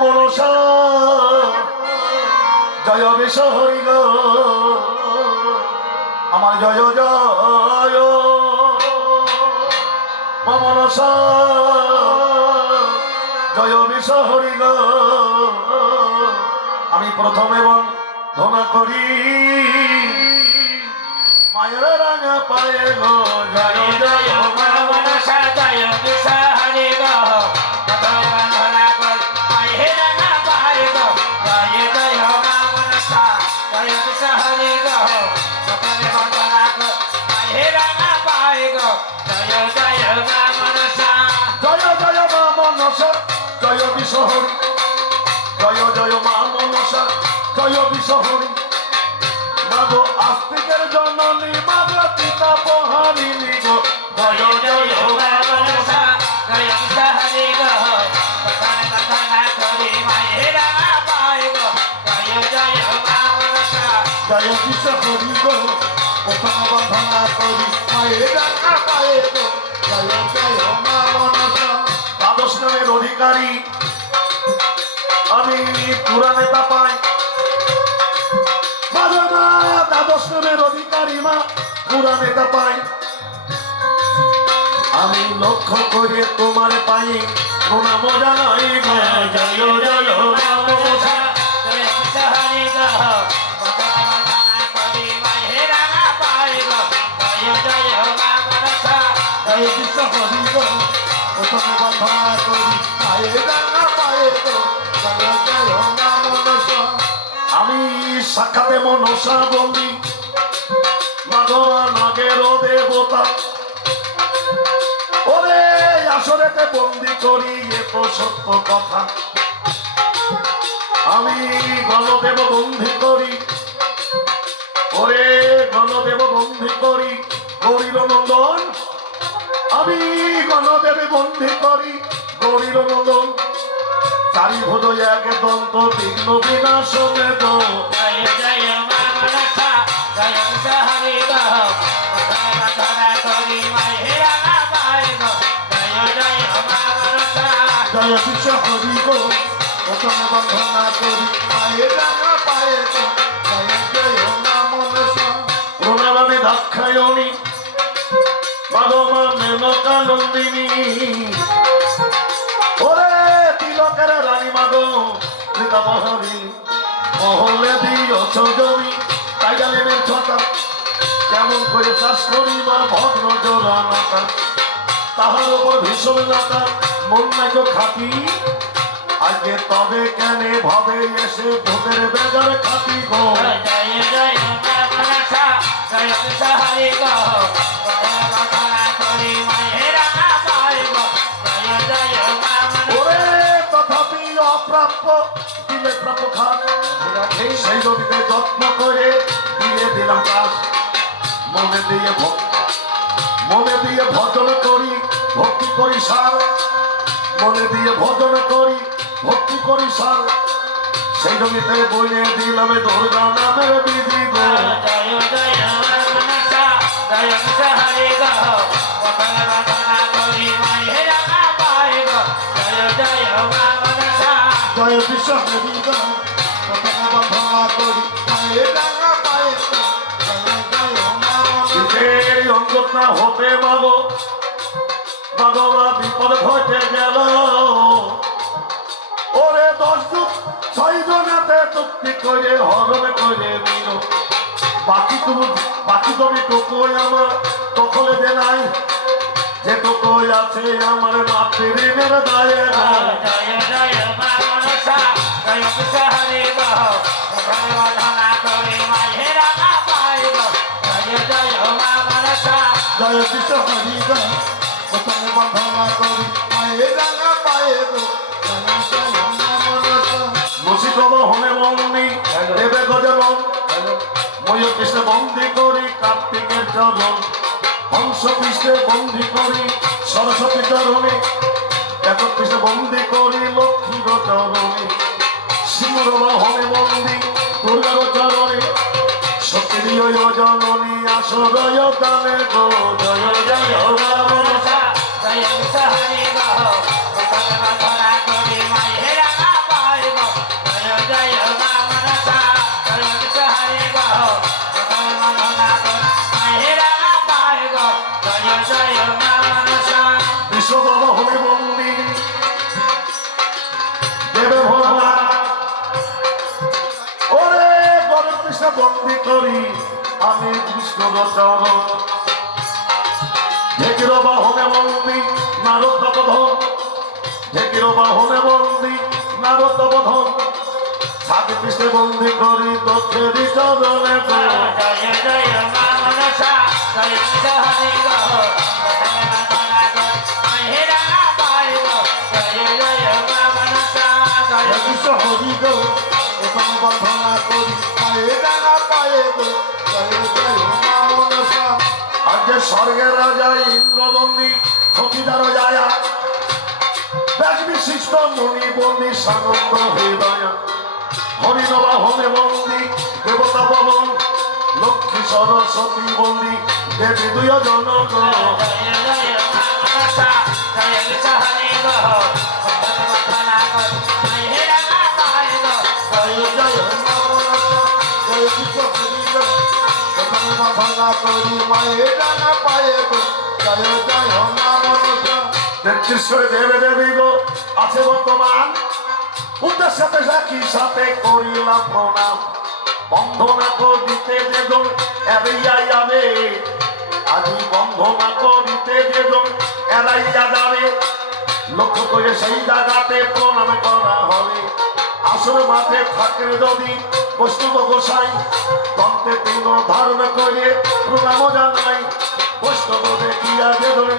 মনসা। জয় বিষ হরি গো আমার জয় জয়। মনসা। জয় বিষ হরি গো আমি প্রথম এবং ধনা করি। মায়ের রাঙা পায়ে গো, জয় জয়। মা মনসা, জয় বিশ্বহরি জয় জয় মা মনসা, জয় বিশ্বহরি মাগো, আস্তিকের জননী, মাগো, পিতা পহারিণী গো জয় জয় মা মনসা, জয় বিশ্বহরি গো। জয় বিশ্বহরি গো। প্রথম বন্ধনা করি মায়ের পায়ে গো। জয় জয় মা নামের অধিকারী আমি পুরা নেতা পাই নামের অধিকারী মা পুরা নেতা পাই আমি লক্ষ্য করে তোমার পাই প্রণাম জানাই জয় জয় মা মনসা জয় বিশ্ব প্রথম বন্ধনা করি পায়ে জয় মা মনসা আমি সাক্ষাতে মনসা বন্দি। মাগমা নাগের দেবতা ওরে আসরেতে বন্দি করি এ তো সত্য কথা। আমি গণদেব বন্দি করি। ওরে গণদেব বন্দি করি। গৌরীর নন্দন আমি গণদেব বন্দি করি গৌরীর নন্দন চারি ভোজ এক দন্ত বিঘ্ন বিনাশনে গো জয় বিশ্ব হরি গো প্রথম বন্ধনা করি পায়ে রাঙা পায়ে জয় জয় মা মনসা প্রণামে দাক্ষায়ণী মাগমা মেনকা নন্দিনী ওরে তিলকের রানী মাগো পিতা মহারী মহলে দিয়েছ জমি তাই জানেন ছটা কেমন করে চাষ করি মা ভগ্ন জোড়া নাটা তাহার উপর ভীষণ নাটা মন নাইকো খাটি আজকে তবে কেন ভাবে এসে ভোটের বেজার খাটি গো ওরে তথাপি অপ্রাপ্য দিলে প্রাপ্য খাট সেই নদীতে যত্ন করে দিয়ে দিলাম কাজ মনে দিয়ে মনে ভজন করি ভক্তি করি সার মনে দিয়ে ভজন করি ভক্তি করি সার সেই জমিতে বলে দিলাম দুর্গা নামের বিধি গো জয় বিশ্ব হরি গো অঞ্জনা হতে মাগো গেল। ওরে জনাতে চুক্তি করে, হরণ করে নিল। বাকি তুমি বাকি তুমি টুকুই আমার দখলে দে নাই। যে টুকুই আছে আমার মাতৃঋণের দায়ে। জয় বিশ্ব হরি গো। প্রথমে বন্ধনা করি রাঙা পায়ে গো। জয় জয় মা মনসা। মুসিকব হনে মন্নি দেবে গজলম ময়ূর কৃষ্ণে বন্দি করি কার্তিকের চরণ। হংস কৃষ্ণে বন্দি করি সরস্বতী চরণে এত কৃষ্ণে বন্দি করি লক্ষ্মীর চরণে সিংহ হনে বন্দি দুর্গার চরণে সক্রিয় জননী আসরয় দানে গো জয় জয়। জয় চরণ ঢেকির বাহনে বন্দি নারদ বধন ঢেকির বাহনে বন্দি নারদ বধন সাথে কৃষ্ণে বন্দি করি দক্ষের চরণে। জয় জয় মা মনসা জয় হরি গো হেরা গো প্রথম বন্ধনা করি পায়ে ডাঙা পায়ে গো জয় জয় মা মনসা আজ যে স্বর্গের রাজা ইন্দ্রবন্দী সতীদার যায়া ব্যাস বিশিষ্ট মুনি বন্দি সানন্দ হৃদয় হরিণবা হনে বন্দি দেবতা পবন লক্ষ্মী সরস্বতী বন্দি দেবী দুয় জন বন্ধনা করি মায়ে ডাঙা পায়ে গো। জয় জয় মনসা তেত্রিশ্বরে দেবে দেবী গো। আছে বর্তমান। উদ্দের সাথে সাক্ষী সাথে করিলাম প্রণাম। বন্ধনা করিতে যেজন এড়াইয়া যাবে। আজি বন্ধনা করিতে যেজন এড়াইয়া যাবে। লক্ষ্য করে সেই জায়গাতে প্রণাম করা হবে। আসর মাঠে থাকে যদি। বৈষ্ণব গোসাই তন্ত্রে তিন ধারণ করে প্রণাম জানাই। বৈষ্ণব দেখিয়া যে ধরে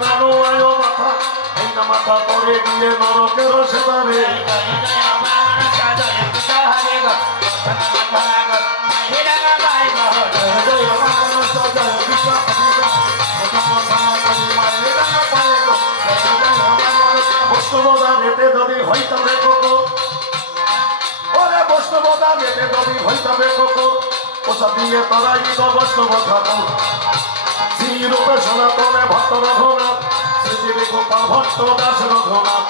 বৈষ্ণবদা নেতে যদি হইতাবে কোকো ওরে বৈষ্ণবদা নেতে যদি হইতাবে কোকো ওসব দিয়ে তরাই বৈষ্ণব ঠাকুর। শ্রীরূপে সনাতনে ভক্ত রঘুনাথ শ্রীজীবী গোপাল ভক্ত দাস রঘুনাথ।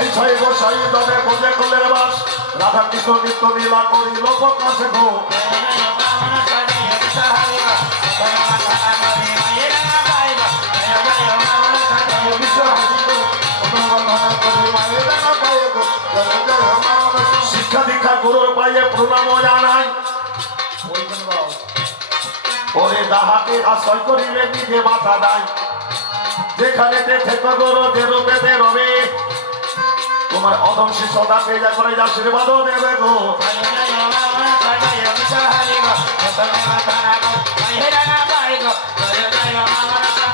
এই ছয় গোসাই দলে বোঝে কোলের বাস। রাধা কৃষ্ণ নিত্য লীলা করি লোক গো। শিক্ষা দীক্ষা গুরুর প্রণাম জানাই। ওরে দাহাকে আশ্রয় করিলে নিজে মাথা দেয়। যেখানে থেকে গরো, যে রূপে রবে। তোমার অদংশী সদা পেজা করে যা আশীর্বাদও দেবে গো।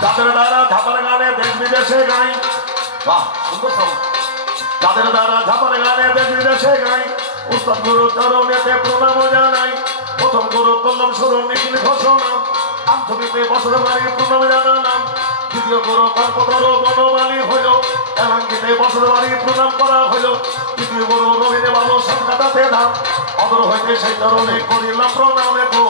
যাদের দ্বারা ঝাপার গানে দেশ বিদেশে গাই। বাহ, সুন্দর যাদের দ্বারা ঝাপার গানে দেশ বিদেশে গাই। উস্তাদ গুরু চরণেতে প্রণাম জানাই। প্রথম গুরু কল্যাণ স্মরণ নিখিল ঘোষণা। আঞ্চলিকে বছর বাড়ি প্রণাম জানালাম। দ্বিতীয় গুরু কল্পতর বনমালী হইল। এলাঙ্গিতে বছর বাড়ি প্রণাম করা হইল। তৃতীয় গুরু রবীন্দ্র বাবু সন্ধ্যাতে ধাম অদর হইতে সেই চরণে করিলাম প্রণামে গো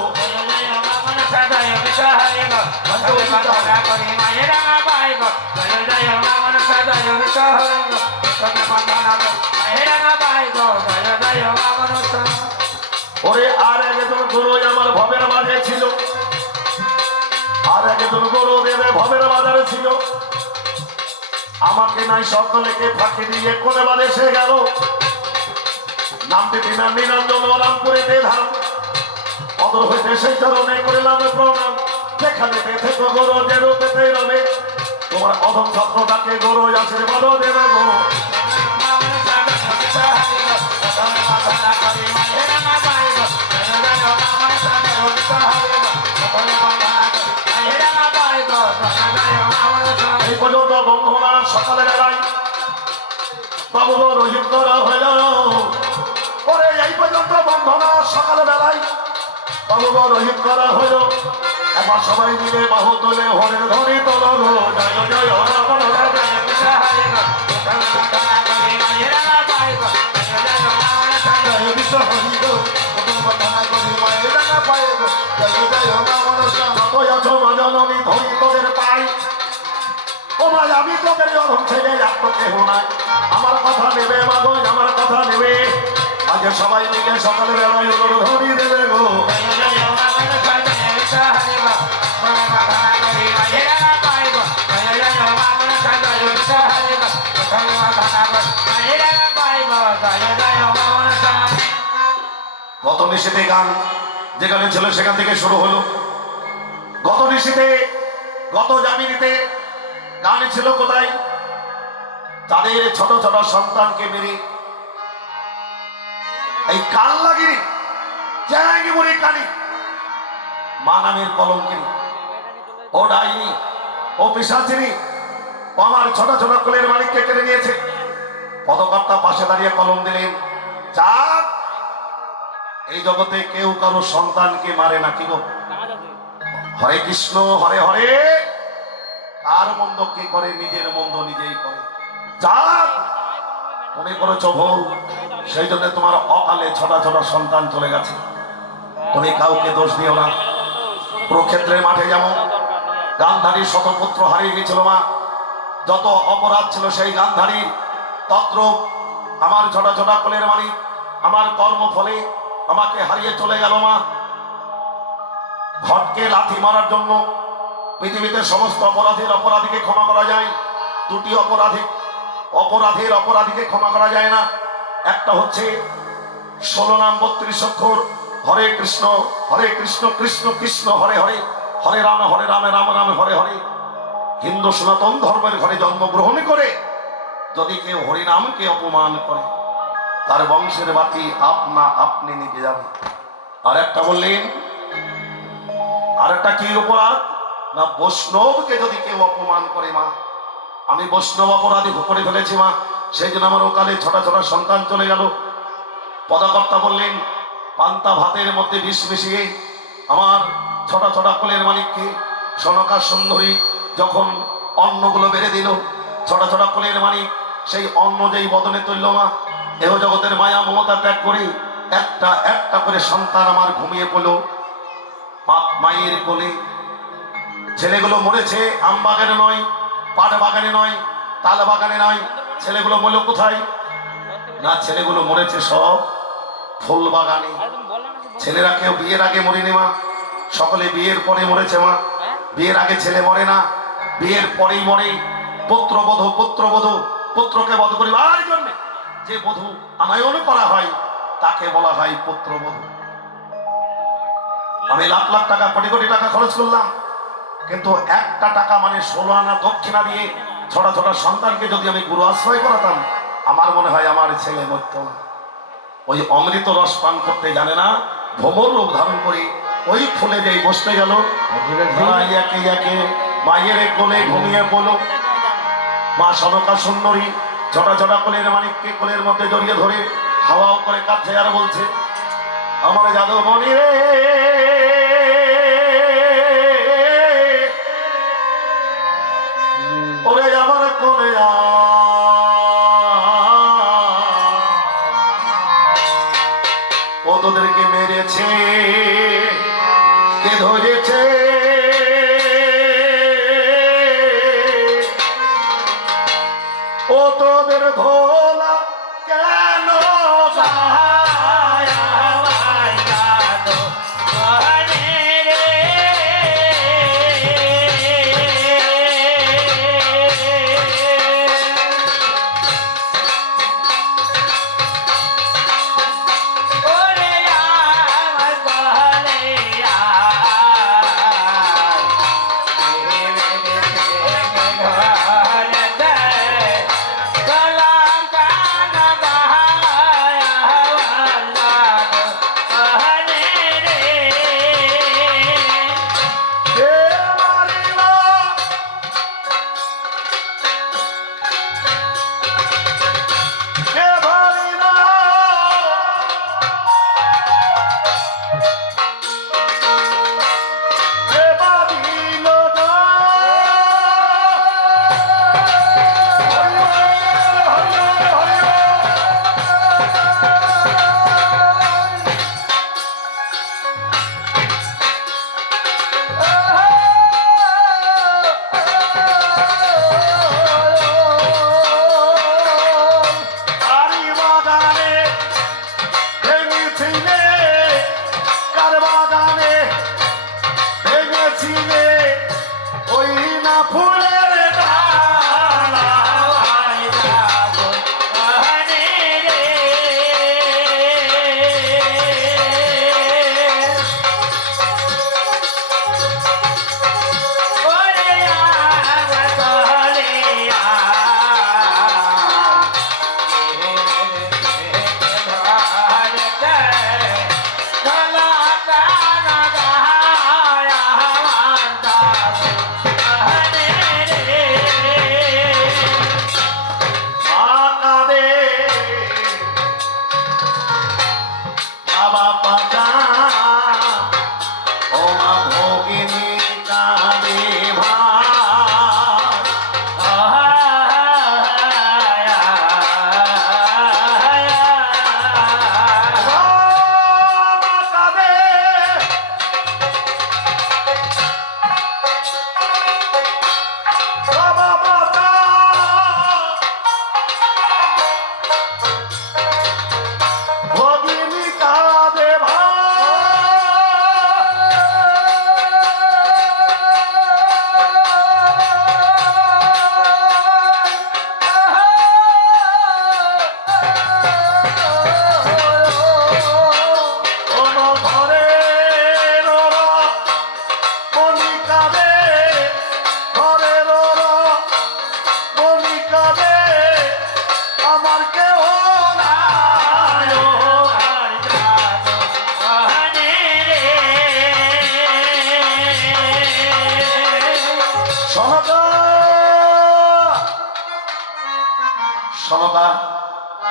আর একজন গুরু আমার ভবের মাঝে ছিল। আর একজন গুরু দেবে ভবের বাজারে আমাকে নাই সকলেকে ফাঁকি দিয়ে কোনে বাদে সে গেল। নামটি বিনা নিরঞ্জন রামপুরিতে ধাম অদর হইতে সেই চরণে করিলাম প্রণাম। যেখানে পেথে গরু যে রূপেতে রবে। তোমার অধম ছাত্রটাকে গরু আশীর্বাদ দেবে গো। এই পর্যন্ত বন্ধনা সকালে বেলায় বাবু রহিত করা হইল। পরে করা হইল। এবার সবাই মিলে বাহু তোলে হরের ধরি তোল জয় জয় আমি তোদের অধম ছেলে আর তো আমার কথা নেবে মাগো আমার কথা নেবে আজকে সবাই মিলে সকালে বেলায় অনুরোধ দেবে গো কত নিষেধে গান যেখানে ছিল সেখান থেকে শুরু হলো। গত ঋষিতে গত জামিনিতে গান ছিল কোথায়? তাদের ছোট ছোট সন্তানকে মেরে। এই কাল লাগিনি চ্যাঙ্গি বুড়ি কানি, মা নামের কলঙ্কিনী। ও ডাইনি, ও পিসাচিনি ও আমার ছোট ছোট কোলের মালিককে কেড়ে নিয়েছে। পদকর্তা পাশে দাঁড়িয়ে কলম দিলেন, চাঁদ, এই জগতে কেউ কারও সন্তানকে মারে না, কি হরে কৃষ্ণ, হরে হরে। কার মন্দ কি করে? নিজের মন্দ নিজেই করে। চাঁদ তুমি করেছ ভুল সেই জন্য তোমার অকালে ছটা ছটা সন্তান চলে গেছে। তুমি কাউকে দোষ দিও না। প্রক্ষেত্রের মাঠে যেমন গান্ধারী শতপুত্র হারিয়ে গেছিল মা। যত অপরাধ ছিল সেই গান্ধারীর তত্র আমার ছোট ছোট কোলের মালিক, আমার কর্ম ফলে আমাকে হারিয়ে চলে গেল মা। ঘটকে লাথি মারার জন্য পৃথিবীতে সমস্ত অপরাধীর অপরাধীকে ক্ষমা করা যায়। দুটি অপরাধী, অপরাধের অপরাধীকে ক্ষমা করা যায় না। একটা হচ্ছে ষোলো নাম বত্রিশ অক্ষর, হরে কৃষ্ণ হরে কৃষ্ণ কৃষ্ণ কৃষ্ণ, হরে হরে হরে রাম হরে রাম রাম রাম, হরে হরে। হিন্দু সনাতন ধর্মের ঘরে জন্মগ্রহণ করে, যদি কেউ হরিনামকে অপমান করে, তার বংশের বাতি আপনা আপনি নিতে যাবে। আর একটা বললেন, আর একটা কি অপরাধ না বৈষ্ণবকে যদি কেউ অপমান করে, মা। আমি বৈষ্ণব অপরাধী করে ফেলেছি, মা। সেই জন্য আমার ওকালে ছোটা ছোটা সন্তান চলে গেল। পদাকর্তা বললেন, পান্তা ভাতের মধ্যে বিষ মিশিয়ে আমার ছোটা ছোটা কোলের মালিককে সনকা সুন্দরী যখন অন্নগুলো বেড়ে দিল ছোটা ছোটা কোলের মালিক সেই অন্ন যেই বদনে তুলল মা, এহ জগতের মায়া মমতা ত্যাগ করে একটা একটা করে সন্তান আমার ঘুমিয়ে পড়ল। মা- মায়ের কোলে। ছেলেগুলো মরেছে, আম বাগানে নয়, পাট বাগানে নয়, তাল বাগানে নয়, ছেলেগুলো মরল কোথায়? না, ছেলেগুলো মরেছে সব ফুল বাগানে। ছেলেরা কেউ বিয়ের আগে মরেনি মা, সকলে বিয়ের পরে মরেছে মা। বিয়ের আগে ছেলে মরে না বিয়ের পরেই মরে। পুত্রবধূ পুত্রবধূ পুত্রকে বধ করিবার জন্য যে বধূ আনায়ন করা হয় তাকে বলা হয় পুত্রবধূ আমি লাখ লাখ টাকা কোটি কোটি টাকা খরচ করলাম। কিন্তু একটা টাকা মানে ষোলো আনা দক্ষিণা দিয়ে ছোট ছোট সন্তানকে যদি আমি গুরু আশ্রয় করাতাম আমার মনে হয় আমার ছেলে মরত ওই অমৃত রস পান করতে জানে না ভ্রমর রূপ ধারণ করে ওই ফুলে যেই বসতে গেল মা ইয়াকে ইয়াকে মায়ের কোলে ঘুমিয়ে পড়ল। মা সনকা সুন্দরী ছটা ছোটা কোলের মানিককে কোলের মধ্যে জড়িয়ে ধরে হাওয়াও করে কাঁদছে আর বলছে, আমার যাদব মনি রে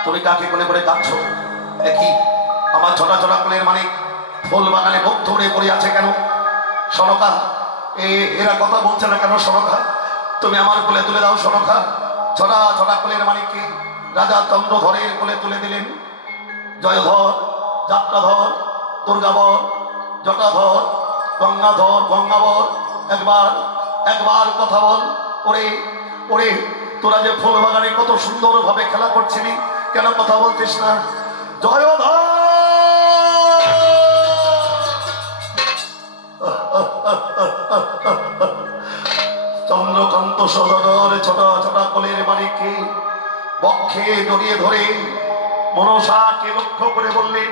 তুমি কাকে কোলে করে কাঁদছ? দেখি, আমার ছোটা ছোটা কোলের মানে ফুল বাগানে মুখ ধরে পড়ে আছে কেন? সনকা এ, এরা কথা বলছে না কেন সনকা তুমি আমার কোলে তুলে দাও সনকা ছোটা ছোটা কোলের মানে কি? রাজা চন্দ্রধরের কোলে তুলে দিলেন। জয়ধর যাত্রাধর দুর্গাবর জটাধর গঙ্গাধর গঙ্গাবর একবার একবার কথা বল, ওরে ওরে, তোরা যে ফুল বাগানে কত সুন্দরভাবে খেলা করছিলি, কেন কথা বলছিস না? জয়ধর চন্দ্রকান্ত সদর ছোট ছোট কোলের মালিককে বক্ষে জড়িয়ে ধরে মনসাকে লক্ষ্য করে বললেন